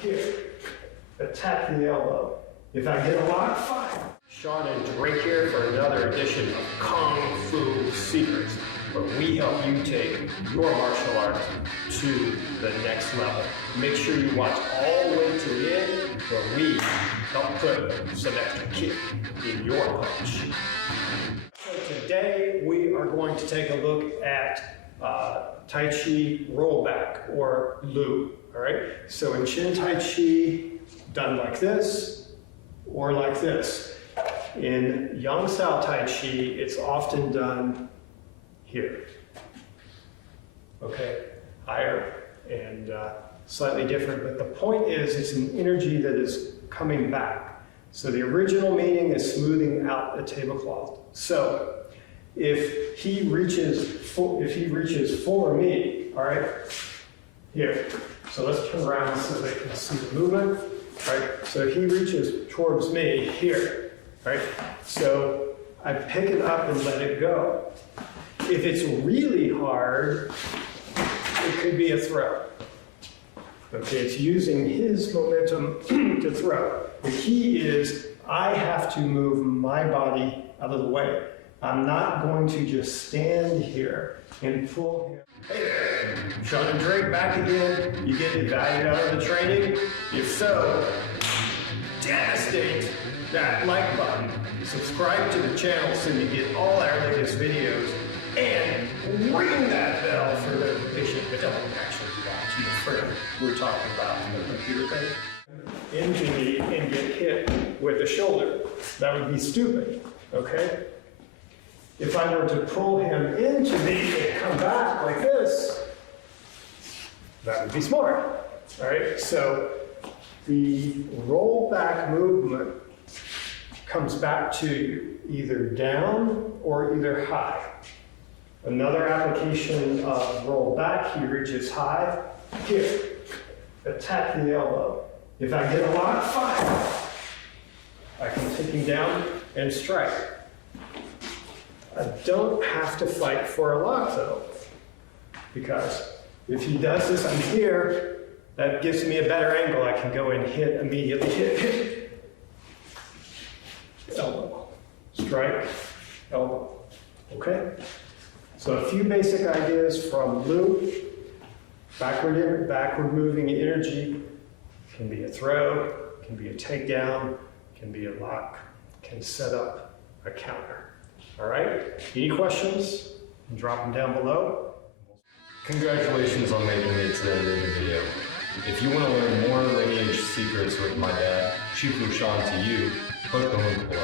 here, attack the elbow. If I get a lock, fine. Shawn and Drake here for another edition of Kung Fu Secrets, where we help you take your martial arts to the next level. Make sure you watch all the way to the end, where we help put some extra kick in your punch. So today we are going to take a look at Tai Chi Rollback, or Lu, all right? So in Chen Tai Chi, done like this, or like this. In Yang Style Tai Chi, it's often done here. Okay, higher and slightly different, but the point is it's an energy that is coming back. So the original meaning is smoothing out the tablecloth. So if he reaches for me, all right, here. So let's turn around so they can see the movement. Right, so he reaches towards me here, right? So I pick it up and let it go. If it's really hard, it could be a throw. Okay, it's using his momentum to throw. The key is I have to move my body out of the way. I'm not going to just stand here and pull him. Hey there, Shawn and Drake back again. You get value out of the training? If so, devastate that like button. Subscribe to the channel so you get all our latest videos. And ring that bell for notification. But don't actually do that to your friend. We're talking about the computer thing. Into me and get hit with the shoulder. That would be stupid, okay? If I were to pull him into me and come back like this, that would be smart, all right? So the rollback movement comes back to you either down or either high. Another application of rollback, he reaches high, here, attack the elbow. If I get a lock, fine. I can take him down and strike. I don't have to fight for a lock though, because if he does this, I'm here, that gives me a better angle. I can go and hit, immediately hit. Elbow, strike, elbow, okay? So a few basic ideas from Lu. Backward moving energy can be a throw, can be a takedown, can be a lock, can set up a counter. All right, any questions? Drop them down below. Congratulations on making it to the end of the video. If you want to learn more lineage secrets with my dad, Shifu Shawn to you, click the link below.